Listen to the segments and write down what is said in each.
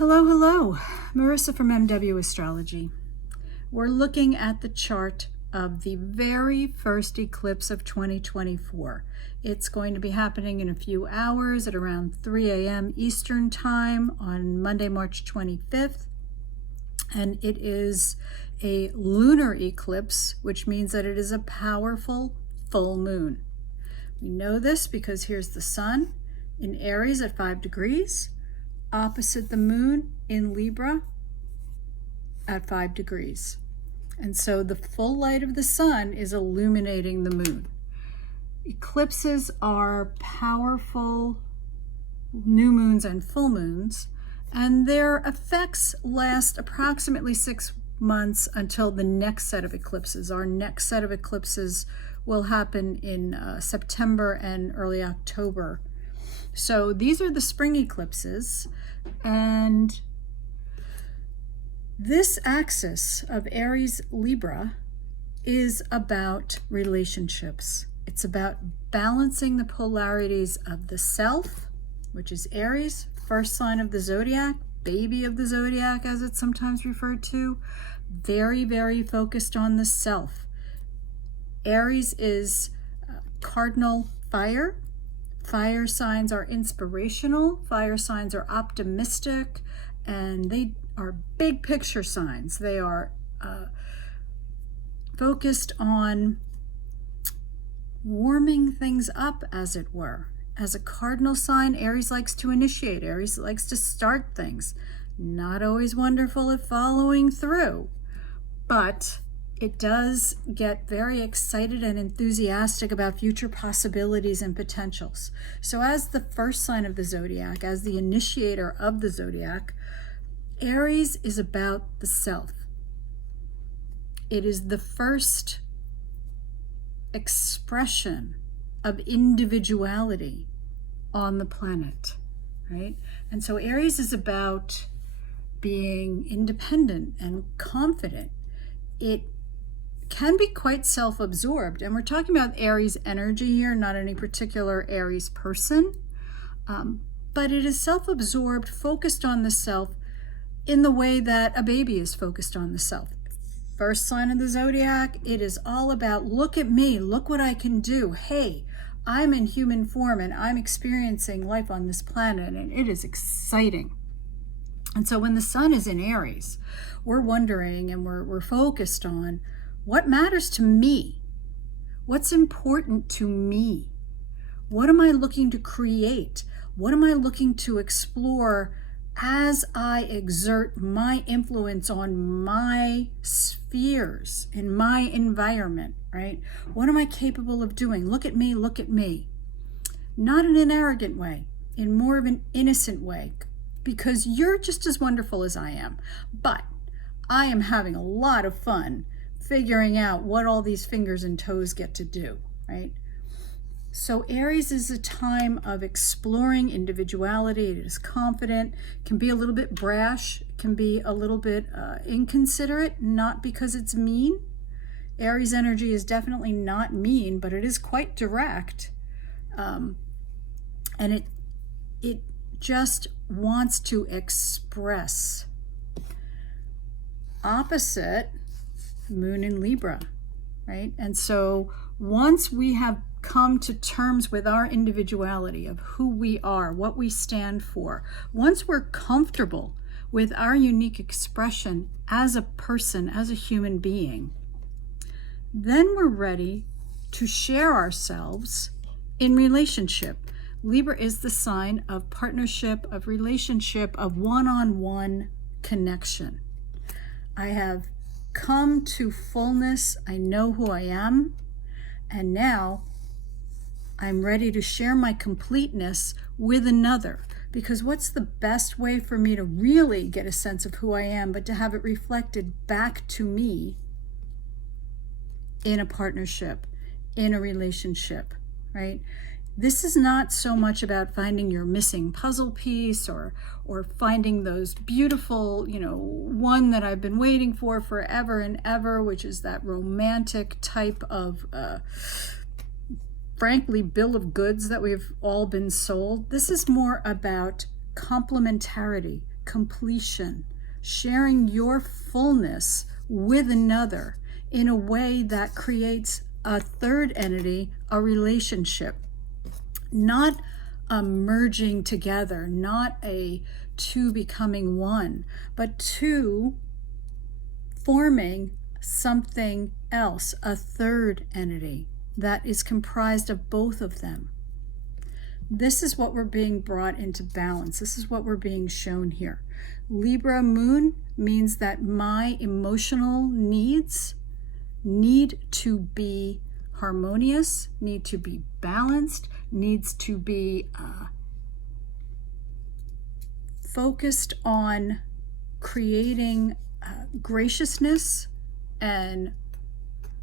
Hello, hello. Marissa from MW Astrology. We're looking at the chart of the very first eclipse of 2024. It's going to be happening in a few hours at around 3 a.m. Eastern Time on Monday, March 25th. And it is a lunar eclipse, which means that it is a powerful full moon. We know this because here's the sun in Aries at 5 degrees, opposite the moon in Libra at 5 degrees. And so the full light of the sun is illuminating the moon. Eclipses are powerful new moons and full moons, and their effects last approximately 6 months until the next set of eclipses. Our next set of eclipses will happen in September and early October. So these are the spring eclipses, and this axis of Aries Libra is about relationships. It's about balancing the polarities of the self, which is Aries, first sign of the zodiac, baby of the zodiac as it's sometimes referred to, very, very focused on the self. Aries is cardinal fire. Fire signs are inspirational, fire signs are optimistic, and they are big picture signs. They are focused on warming things up, as it were. As a cardinal sign, Aries likes to initiate. Aries likes to start things. Not always wonderful at following through, but it does get very excited and enthusiastic about future possibilities and potentials. So as the first sign of the zodiac, as the initiator of the zodiac, Aries is about the self. It is the first expression of individuality on the planet, right? And so Aries is about being independent and confident. It can be quite self-absorbed, and we're talking about Aries energy here, not any particular Aries person, but it is self-absorbed, focused on the self in the way that a baby is focused on the self. First sign of the zodiac, it is all about, look at me, look what I can do. Hey, I'm in human form and I'm experiencing life on this planet, and it is exciting. And so when the sun is in Aries, we're wondering and we're focused on what matters to me? What's important to me? What am I looking to create? What am I looking to explore as I exert my influence on my spheres, in my environment, right? What am I capable of doing? Look at me, look at me. Not in an arrogant way, in more of an innocent way, because you're just as wonderful as I am. But I am having a lot of fun figuring out what all these fingers and toes get to do, right? So Aries is a time of exploring individuality. It is confident, can be a little bit brash, can be a little bit inconsiderate, not because it's mean. Aries energy is definitely not mean, but it is quite direct. And it just wants to express. Opposite, moon in Libra, right? And so once we have come to terms with our individuality of who we are, what we stand for, once we're comfortable with our unique expression as a person, as a human being, then we're ready to share ourselves in relationship. Libra is the sign of partnership, of relationship, of one-on-one connection. I have come to fullness. I know who I am, and now I'm ready to share my completeness with another, because what's the best way for me to really get a sense of who I am but to have it reflected back to me in a partnership, in a relationship, right? This is not so much about finding your missing puzzle piece or finding those beautiful, one that I've been waiting for forever and ever, which is that romantic type of frankly, bill of goods that we've all been sold. This is more about complementarity, completion, sharing your fullness with another in a way that creates a third entity, a relationship. Not a merging together, not a two becoming one, but two forming something else, a third entity that is comprised of both of them. This is what we're being brought into balance. This is what we're being shown here. Libra moon means that my emotional needs need to be harmonious, need to be balanced, needs to be focused on creating graciousness and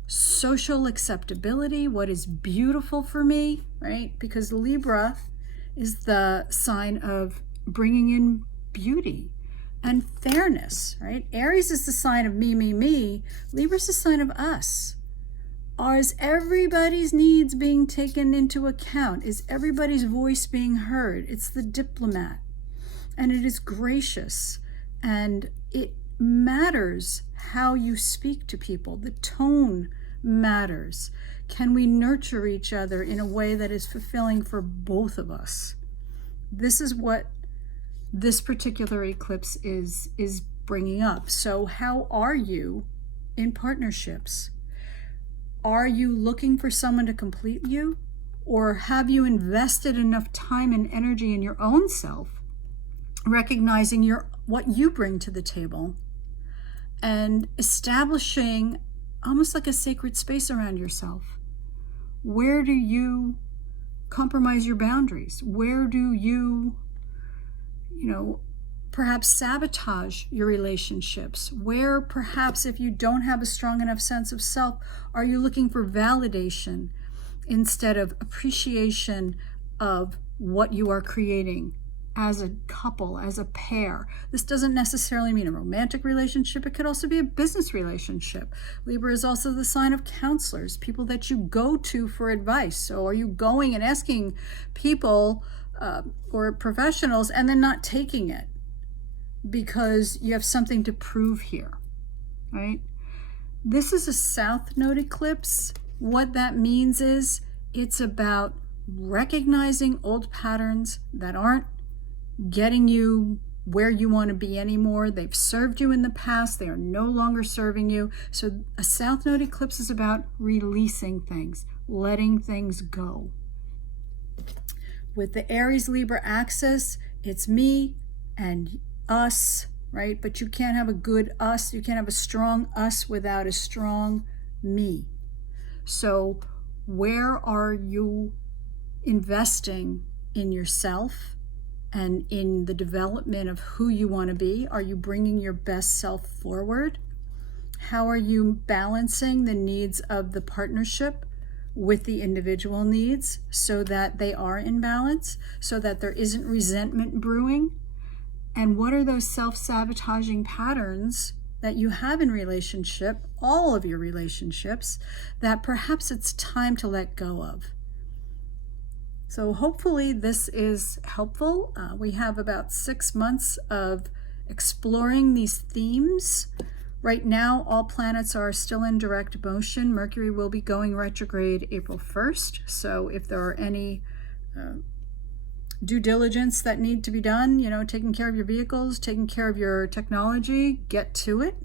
social acceptability, what is beautiful for me, right? Because Libra is the sign of bringing in beauty and fairness, right? Aries is the sign of me, me, me. Libra is the sign of us. Is everybody's needs being taken into account? Is everybody's voice being heard? It's the diplomat. And it is gracious. And it matters how you speak to people. The tone matters. Can we nurture each other in a way that is fulfilling for both of us? This is what this particular eclipse is bringing up. So how are you in partnerships? Are you looking for someone to complete you? Or have you invested enough time and energy in your own self, recognizing what you bring to the table and establishing almost like a sacred space around yourself? Where do you compromise your boundaries? Where do you perhaps sabotage your relationships? Where perhaps, if you don't have a strong enough sense of self, are you looking for validation instead of appreciation of what you are creating as a couple, as a pair? This doesn't necessarily mean a romantic relationship. It could also be a business relationship. Libra is also the sign of counselors, people that you go to for advice. So are you going and asking people or professionals and then not taking it because you have something to prove here, right? This is a South Node eclipse. What that means is it's about recognizing old patterns that aren't getting you where you want to be anymore. They've served you in the past. They are no longer serving you. So a South Node eclipse is about releasing things, letting things go. With the Aries Libra axis, it's me and us, right? But you can't have a good us. You can't have a strong us without a strong me. So where are you investing in yourself and in the development of who you want to be? Are you bringing your best self forward? How are you balancing the needs of the partnership with the individual needs so that they are in balance, so that there isn't resentment brewing? And what are those self-sabotaging patterns that you have in relationship, all of your relationships, that perhaps it's time to let go of? So hopefully this is helpful. We have about 6 months of exploring these themes. Right now, all planets are still in direct motion. Mercury will be going retrograde April 1st. So if there are any due diligence that need to be done, taking care of your vehicles, taking care of your technology, get to it.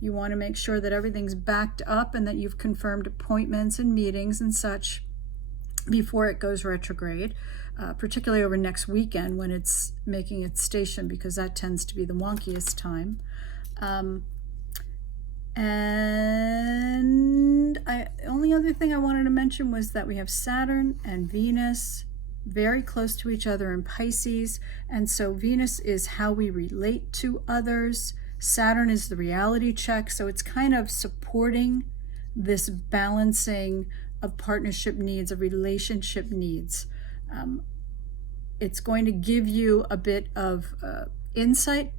You want to make sure that everything's backed up and that you've confirmed appointments and meetings and such before it goes retrograde, particularly over next weekend when it's making its station, because that tends to be the wonkiest time. And the only other thing I wanted to mention was that we have Saturn and Venus very close to each other in Pisces. And so Venus is how we relate to others. Saturn is the reality check. So it's kind of supporting this balancing of partnership needs, of relationship needs. It's going to give you a bit of insight,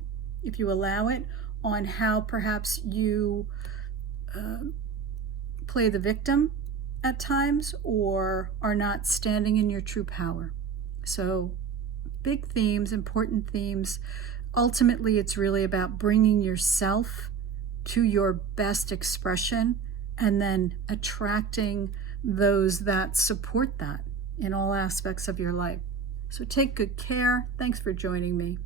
if you allow it, on how perhaps you play the victim at times or are not standing in your true power. So big themes, important themes. ultimately, it's really about bringing yourself to your best expression and then attracting those that support that in all aspects of your life. So take good care. Thanks for joining me.